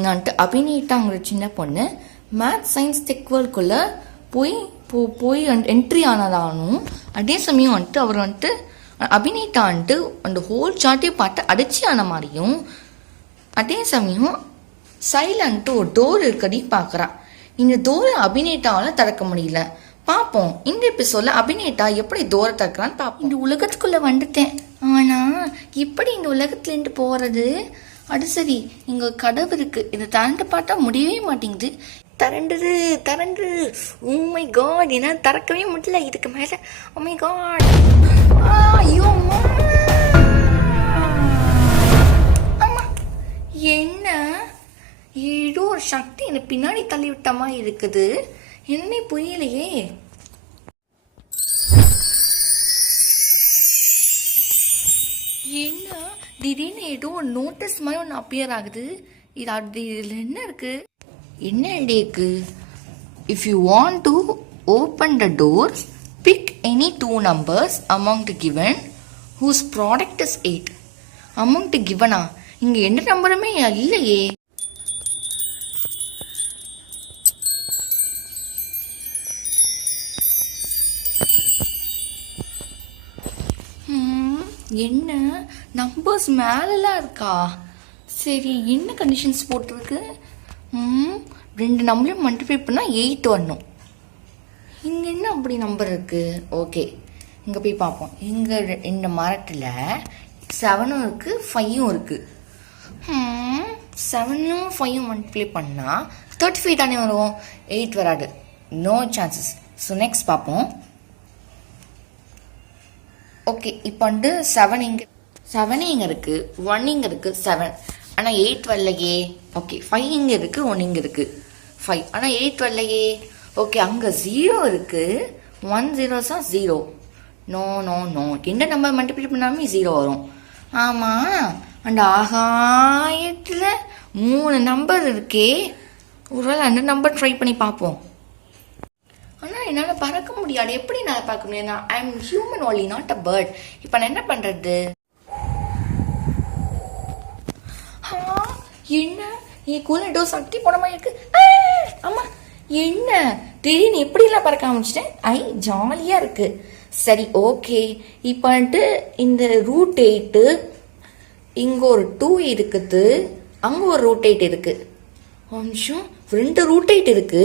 பார்த்தீங்கன்னான்ட்டு அபிநீட்டாங்கிற சின்ன பொண்ணு maths science tech வேர்ல்டுக்குள்ளே போய் என்ட்ரி ஆனதானும் அதே சமயம் வந்துட்டு அவர் வந்துட்டு அபிநீட்டா வந்துட்டு அந்த ஹோல் சார்ட்டையும் பார்த்து அடிச்சு ஆன மாதிரியும் அதே சமயம் சைலண்ட்டு ஒரு டோர் இருக்கதையும் பார்க்குறா. இந்த டோரை அபிநீட்டாவால் திறக்க முடியல. பார்ப்போம் இந்த எபிசோட்ல அபிநீட்டா எப்படி டோரை திறக்கிறான்னு பார்ப்போம். இந்த உலகத்துக்குள்ளே வந்துட்டேன், ஆனால் எப்படி இந்த உலகத்துலேருந்து போகிறது? அது சரி, இங்கே கதவு இருக்கு, இதை திறந்து பார்த்தா முடியவே மாட்டேங்குது. திறண்டு ஓ மை காட், என்ன திறக்கவே முடியல இதுக்கு மேலே. ஓ மை காட், ஐயோ ஆமா, என்ன ஏதோ ஒரு சக்தி என்னை பின்னாடி தள்ளி விட்ட மாதிரி இருக்குது. என்ன புரியலையே. என்ன திடீர்னு ஏதோ ஒரு நோட்டீஸ் மாதிரி ஒன்று அப்பியர் ஆகுது. இதில் என்ன இருக்கு? என்ன இருக்கு? If you want to open the door, pick any two numbers among the given whose product is 8. among the given இங்க எந்த நம்பருமே இல்லையே. என்ன நம்பர்ஸ் மேலெல்லாம் இருக்கா? சரி, என்ன கண்டிஷன்ஸ் போட்டிருக்கு? 2 நம்பரையும் மல்டிப்ளை பண்ணால் 8 வரணும். இங்கே என்ன அப்படி நம்பர் இருக்குது? ஓகே, இங்கே போய் பார்ப்போம். இங்கே இந்த மரத்தில் 7ம் இருக்குது 5ம் இருக்குது. 7ம் 5ம் மல்டிப்ளை பண்ணால் 35 தானே வரும், 8 வராது. No chances. ஸோ நெக்ஸ்ட் பார்ப்போம். ஓகே, இப்போ வந்து 7 இங்கே இருக்குது, 1 இங்கே இருக்குது, 7 ஆனால் 8 வரலையே. ஓகே, 5 இங்கே இருக்குது, 1 இங்கே இருக்குது, 5 ஆனால் 8 வரலையே. ஓகே, அங்கே 0 இருக்கு, 1 0 0. நோ நோ நோ, எந்த நம்பர் மல்டிப்ளை பண்ணாமே 0 வரும். ஆமாம், அந்த ஆகாயத்தில் 3 நம்பர் இருக்கே, ஒருவேளை அந்த நம்பர் ட்ரை பண்ணி பார்ப்போம். ஆனால் என்னால் பறக்க முடியாது. எப்படி என்னால் பார்க்க முடியாது? I am human only, not a bird. இப்போ நான் என்ன பண்ணுறது? என்ன என் ஏதோ சக்தி போட மாதிரி இருக்கு. ஆமாம், என்ன திடீர்னு எப்படிலாம் பறக்க ஆரம்பிச்சிட்டேன். ஜாலியாக இருக்கு. சரி, ஓகே. இப்போ வந்துட்டு இந்த ரூட் 8, இங்கே ஒரு 2 இருக்குது, அங்கே ஒரு ரூட் 8 இருக்கு. ஒரு நிமிஷம், 2 ரூட் 8 இருக்கு.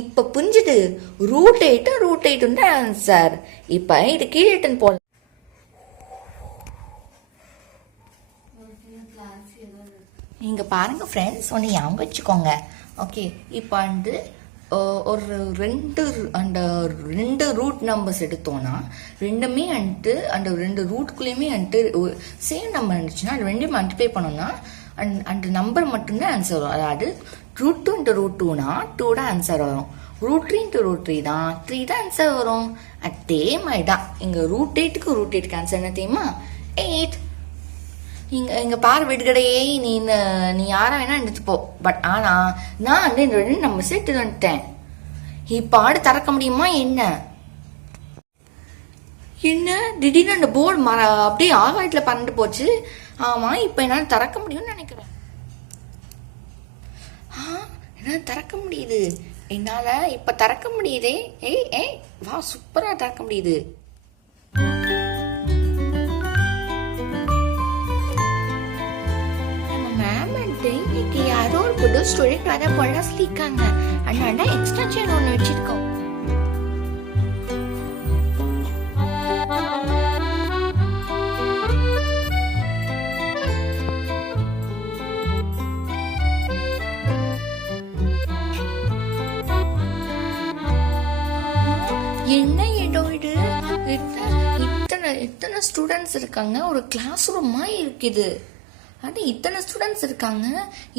இப்போ புரிஞ்சுது. ரூட் 8 வந்து ஆன்சர். இப்போ இது கீழே போல. நீங்க பாருங்க ஃப்ரெண்ட்ஸ், ஒன்று ஞாபகம் வச்சுக்கோங்க. ஓகே, இப்போ வந்து ஒரு 2 ரூட் நம்பர்ஸ் எடுத்தோன்னா ரெண்டுமே வந்துட்டு அந்த 2 ரூட்குள்ளேயுமே வந்துட்டு சேம் நம்பர் இருந்துச்சுன்னா அது 2 மல்டிப்ளை பண்ணோம்னா அந்த நம்பர் மட்டும்தான் ஆன்சர் வரும். அதாவது ரூட் 2 இன்ட்டு ரூட் 2னா 2 தான் ஆன்சர் வரும். ரூட் 3 இன்ட்டு ரூட் 3 தான் 3 தான் ஆன்சர் வரும். அதே மாதிரி தான் இங்கே ரூட் 8க்கு ஆன்சர் என்ன தெரியுமா? 8. இங்கே பார் விடுகடையே, நீ யாரா வேணா எடுத்து போ. பட் ஆனால் நான் வந்து இந்த 2 நம்ம சேர்த்து வந்துட்டேன். இப்போ ஆடு திறக்க முடியுமா என்ன? திடீர்னு அந்த போர்டு அப்படியே ஆகாயத்தில் பறந்து போச்சு. ஆமாம், இப்போ என்னால் திறக்க முடியும்னு நினைக்கிறேன். என்னால் திறக்க முடியுது. என்னால் இப்போ திறக்க முடியுதே. ஏய் வா, சூப்பராக திறக்க முடியுது. இன்னைக்கு யாரோ ஒரு புது ஸ்டூடெண்ட் வர போல சொல்லியிருக்காங்க. அதனால எக்ஸ்டென்ஷன் ஒன்று வச்சிருக்கோம். என்ன இடம் இது? இத்தனை ஸ்டூடெண்ட்ஸ் இருக்காங்க, ஒரு கிளாஸ் ரூம் மாதிரி இருக்குது. அது இத்தனை ஸ்டூடெண்ட்ஸ் இருக்காங்க.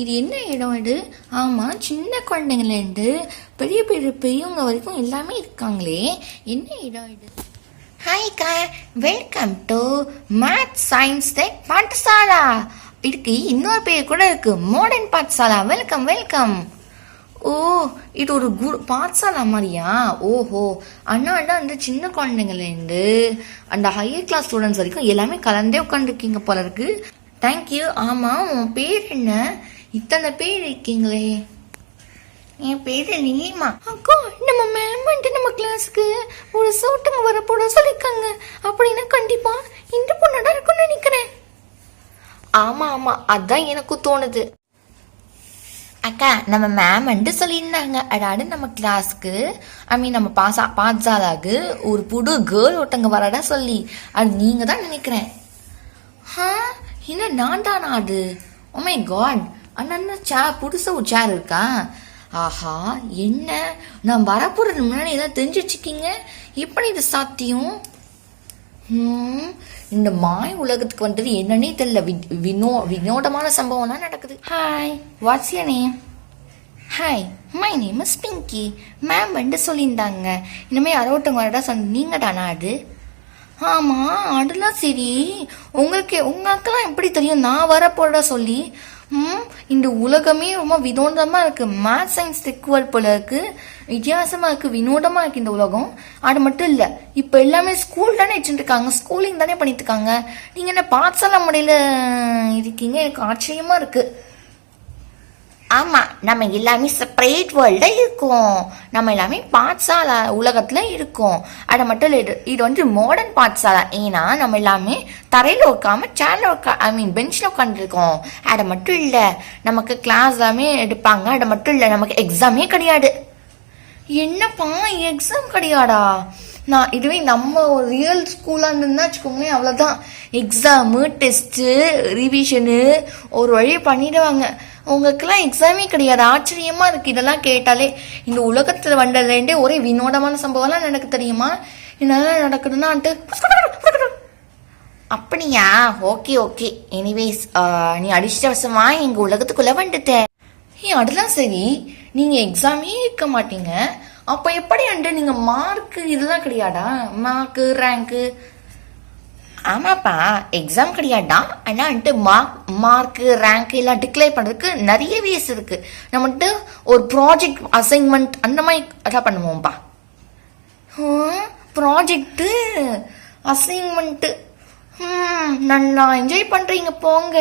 இது என்ன இடம் இது? ஆமாம், சின்ன குழந்தைங்கலேருந்து பெரியவங்க வரைக்கும் எல்லாமே இருக்காங்களே. என்ன இடம் இது? ஹாய்க்கா, welcome to maths science tech Pathshala. இதுக்கு இன்னொரு பேர் கூட இருக்கு, மாடர்ன் பாடசாலா. Welcome welcome. ஓ, இது ஒரு பாடசாலா மாதிரியா? ஓஹோ, அதனால தான் அந்த சின்ன குழந்தைங்கலேருந்து அந்த ஹையர் கிளாஸ் ஸ்டூடெண்ட்ஸ் வரைக்கும் எல்லாமே கலந்தே உட்காந்துருக்கீங்க போல இருக்கு. தேங்க்யூ. ஆமாம், உன் பேர் என்ன? இத்தனை பேர் இருக்கீங்களே. என் பேரு நீலிமா. அக்கா, நம்ம மேம் வந்துட்டு நம்ம கிளாஸுக்கு ஒரு சவுட்டுங்க வர போட சொல்லியிருக்காங்க. அப்படின்னா கண்டிப்பா இந்த பொண்ணாடா இருக்கும்னு நினைக்கிறேன். ஆமா ஆமா, அதான் எனக்கும் தோணுது. அக்கா, நம்ம மேம் வந்துட்டு சொல்லியிருந்தாங்க, அதாவது நம்ம கிளாஸ்க்கு நம்ம பாட்சாலாக்கு ஒரு புது கேர்ள் ஒருத்தங்க வரடா சொல்லி. அது நீங்க தான் நினைக்கிறேன். என்ன நான் தானா அது? ஓ மை காட், அண்ணா புதுசா ஒரு சேர் இருக்கா? ஆஹா, என்ன நான் வரப்போறது முன்னாடி ஏதாவது தெரிஞ்சு வச்சுக்கீங்க. எப்படி இது சாத்தியம்? இந்த மாய் உலகத்துக்கு வந்தது என்னன்னே தெரியல. வினோதமான சம்பவம்லாம் நடக்குது. Hi, what's your name? Hi, my name is Pinki. Ma'am வந்து சொல்லியிருந்தாங்க இனிமேல் யாரோட்டவங்க வரடா சொன்ன. நீங்க தானா அது? ஆமாம், அதெல்லாம் சரி. உங்களுக்கெல்லாம் எப்படி தெரியும் நான் வரப்போறதா சொல்லி? இந்த உலகமே ரொம்ப வினோதமாக இருக்குது. மேத்ஸ் சயின்ஸ் டெக்வல் போல இருக்குது. வித்தியாசமாக இருக்குது, வினோதமாக இருக்குது இந்த உலகம். அது மட்டும் இல்லை, இப்போ எல்லாமே ஸ்கூல் தானே வச்சுட்டு இருக்காங்க, ஸ்கூலிங் தானே பண்ணிட்டு இருக்காங்க. நீங்கள் என்ன பாட்சாலா முறையில் இருக்கீங்க? எனக்கு ஆச்சரியமாக இருக்குது. ஆமா, நம்ம எல்லாமே செப்பரேட் வேர்ல்ட இருக்கோம். நம்ம எல்லாமே பாட்சாலா உலகத்துல இருக்கோம். அது மட்டும் இல்லை, இது வந்து மாடர்ன் பாட்சாலா. ஏன்னா நம்ம எல்லாமே தரையில உட்காம சேர்ல பெஞ்ச்ல உட்காந்துருக்கோம். அது மட்டும் இல்லை, நமக்கு கிளாஸ் எல்லாமே எடுப்பாங்க. அது மட்டும் இல்லை, நமக்கு எக்ஸாமே கிடையாது. என்னப்பா எக்ஸாம் கிடையாடா? நான் இதுவே நம்ம ஒரு ரியல் ஸ்கூலாக இருந்ததுன்னா வச்சுக்கோங்களேன், அவ்வளோதான். எக்ஸாமு, டெஸ்ட்டு, ரிவிஷனு ஒரு வழி பண்ணிடுவாங்க. உங்களுக்கெல்லாம் எக்ஸாமே கிடையாது. ஆச்சரியமா இருக்கு இதெல்லாம் கேட்டாலே. இந்த உலகத்துல வந்ததுலேருந்தே ஒரே வினோதமான சம்பவம்லாம் நடக்கு தெரியுமா? என்னெல்லாம் நடக்குதுன்னான்ட்டு. அப்படியா? Okay okay. எனிவேஸ், நீ அதிர்ஷ்டவசமா எங்க உலகத்துக்குள்ள வந்துட்ட. அதெல்லாம் சரி, நீங்க எக்ஸாமே இருக்க மாட்டீங்க. அப்ப எப்படி நீங்க மார்க்கு இதெல்லாம் கிடையாதா? Mark, rank? ஆமாப்பா, எக்ஸாம் கிடையாதா. ஆனா மார்க்கு, ரேங்க் எல்லாம் டிக்ளேர் பண்றதுக்கு நிறைய வேஸ் இருக்கு. நம்ம ஒரு ப்ராஜெக்ட் அசைன்மெண்ட் அந்த மாதிரி அதான் பண்ணுவோம்ப்பா. ப்ராஜெக்ட் அசைன்மெண்ட் நல்லா என்ஜாய் பண்றீங்க போங்க.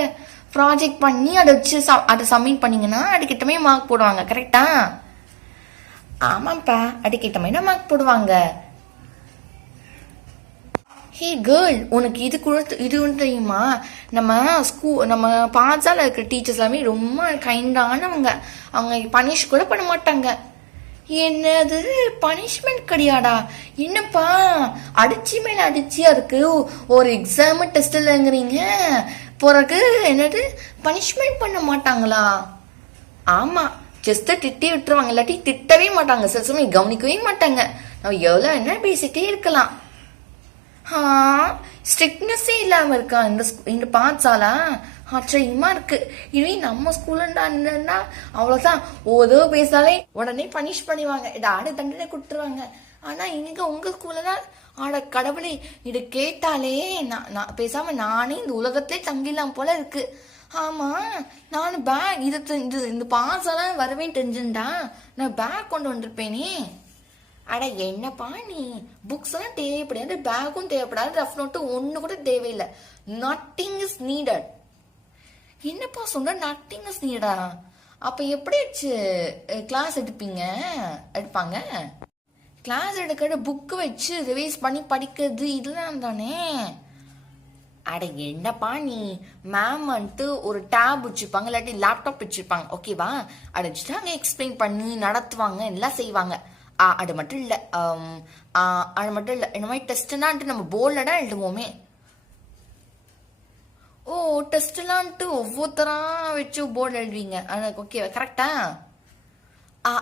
ப்ராஜெக்ட் பண்ணி அதை வச்சு அதை சப்மிட் பண்ணீங்கன்னா அதுக்கிட்டமே மார்க் போடுவாங்க. கரெக்டா? ஆமாப்பா, அதுக்கிட்டமே தான் மார்க் போடுவாங்க. ஹே கேர்ள், உனக்கு இது ஒன்று தெரியுமா? நம்ம பாட்சால இருக்கிற டீச்சர்ஸ் எல்லாமே ரொம்ப கைண்டானவங்க. அவங்க பனிஷ் கூட பண்ண மாட்டாங்க. என்னது பனிஷ்மெண்ட் கிடையாடா? என்னப்பா அடிச்சு மேல அடிச்சியா இருக்கு? ஒரு எக்ஸாம் டெஸ்ட் இல்லைங்கிறீங்க, பிறகு என்னது பனிஷ்மெண்ட் பண்ண மாட்டாங்களா? ஆமா, ஜஸ்ட் திட்டி விட்டுருவாங்க, இல்லாட்டி திட்டவே மாட்டாங்க. சில சமயம் கவனிக்கவே மாட்டாங்க. நம்ம எவ்வளோ என்ன பேசிட்டே இருக்கலாம். ஸ்ட்ரிக்ட்னஸே இல்லாம இருக்கா இந்த பாட்சாலா? ஆச்சரியமா இருக்கு. இதுவே நம்ம ஸ்கூல்ல இருந்ததுன்னா அவ்வளவுதான், ஓதோ பேசாலே உடனே பனிஷ் பண்ணிடுவாங்க, ஆடு தண்டனை கொடுத்துருவாங்க. ஆனா இங்க உங்க ஸ்கூல்ல ஆட கடவுளே, இது கேட்டாலே நான் பேசாம நானே இந்த உலகத்திலே தங்கிடலாம் போல இருக்கு. ஆமா, நான் பேக் இந்த பாட்சாலா வரவே தெரிஞ்சுட்டா நான் பேக் கொண்டு வந்திருப்பேனே. அட என்னப்பா நீ, புக்ஸ் எல்லாம் தேவைப்படாது, பேக்கும் தேவைப்படாது, ரஃப் நோட்டு ஒண்ணு கூட தேவையில்லை. Nothing is needed. என்னப்பா சொன்ன? நத்திங் இஸ் நீடா? அப்ப எப்படி வச்சு கிளாஸ் எடுப்பாங்க? கிளாஸ் எடுக்கிற புக்கு வச்சு ரிவைஸ் பண்ணி படிக்கிறது இதெல்லாம் தானே. அட என்னப்பா நீ, மேம் வந்துட்டு ஒரு டேப் வச்சிருப்பாங்க, இல்லாட்டி லேப்டாப் வச்சிருப்பாங்க, ஓகேவா? அதை வச்சுட்டு அங்கே எக்ஸ்பிளைன் பண்ணி நடத்துவாங்க, எல்லாம் செய்வாங்க. அது மட்டும் இல்லை, இந்த மாதிரி டெஸ்ட்னான்ட்டு நம்ம போர்டில் தான் எழுதுவோமே. ஓ, டெஸ்ட்லான்ட்டு ஒவ்வொருத்தரா வச்சு போர்டு எழுதுவீங்க, ஓகே கரெக்டா?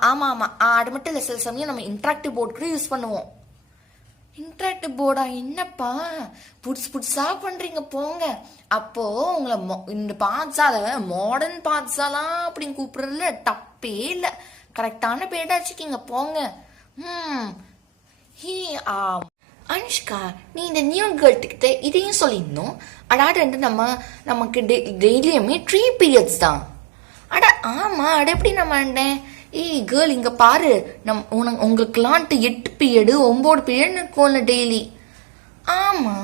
ஆமாம் ஆமாம். அது மட்டும் இல்லை, சில சமயம் நம்ம இன்ட்ராக்டிவ் போர்டு கூட யூஸ் பண்ணுவோம். இன்ட்ராக்டிவ் போர்டா? என்னப்பா புதுசா பண்றீங்க போங்க. அப்போ உங்களை இந்த பாட்சால மாடர்ன் பாட்சாலா அப்படின்னு கூப்பிடுறதுல தப்பே இல்லை. கரெக்டான பேரா வச்சுக்கீங்க போங்க. அனுஷ்கா, நீ இந்த நியூ கேர்ள்கிட்ட இதையும் சொல்லிடணும். அடாது நமக்கு டெய்லியுமே 3 பீரியட்ஸ் தான். ஆமா, எப்படி நான் மாட்டேன்? கேர்ள் இங்க பாரு, உங்களுக்குலான்ட்டு 8 பீரியடு 9 பீரியட் இருக்கும்ல டெய்லி. ஆமா,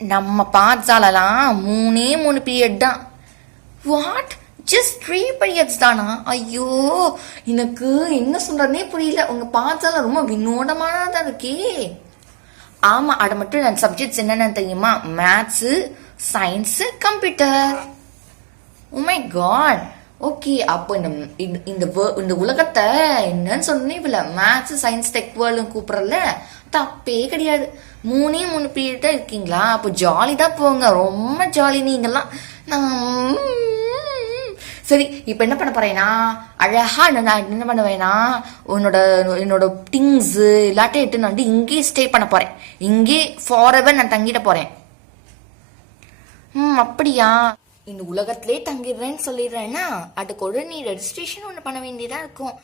நம்ம பாட்சாலலாம் 3 பீரியட் தான். வாட், ஜஸ்ட் 3 பீரியட்ஸ் தானா? ஐயோ, எனக்கு என்ன சொல்றதுனே புரியல. உங்க பார்த்தால ரொம்ப வினோதமானதா இருக்கே. ஆமா, அது மட்டும் நான் சப்ஜெக்ட்ஸ் என்னென்னு தெரியுமா? Maths, science, computer. Oh my God. Okay, அப்போ இந்த உலகத்தை என்னன்னு சொன்னே இவ்வளோ மேத்ஸ் சயின்ஸ் டெக் வேர்ல்டு கூப்பிட்றல தப்பே கிடையாது. 3 பீரியட் தான் இருக்கீங்களா? அப்போ ஜாலி தான் போங்க, ரொம்ப ஜாலி நீங்கெல்லாம். சரி, இப்போ என்ன பண்ண போறேன்னா அழகா நான் என்ன பண்ணுவேன்னா என்னோட திங்ஸு எல்லாத்தையும் எடுத்து நான் வந்து இங்கேயே ஸ்டே பண்ண போறேன். இங்கே ஃபாரெவர் நான் தங்கிட போறேன். அப்படியா? இந்த உலகத்திலே தங்கிடுறேன்னு சொல்லிடுறேன்னா அதுக்கு உடனே நீ ரெஜிஸ்ட்ரேஷன் ஒன்று பண்ண வேண்டியதா இருக்கும்.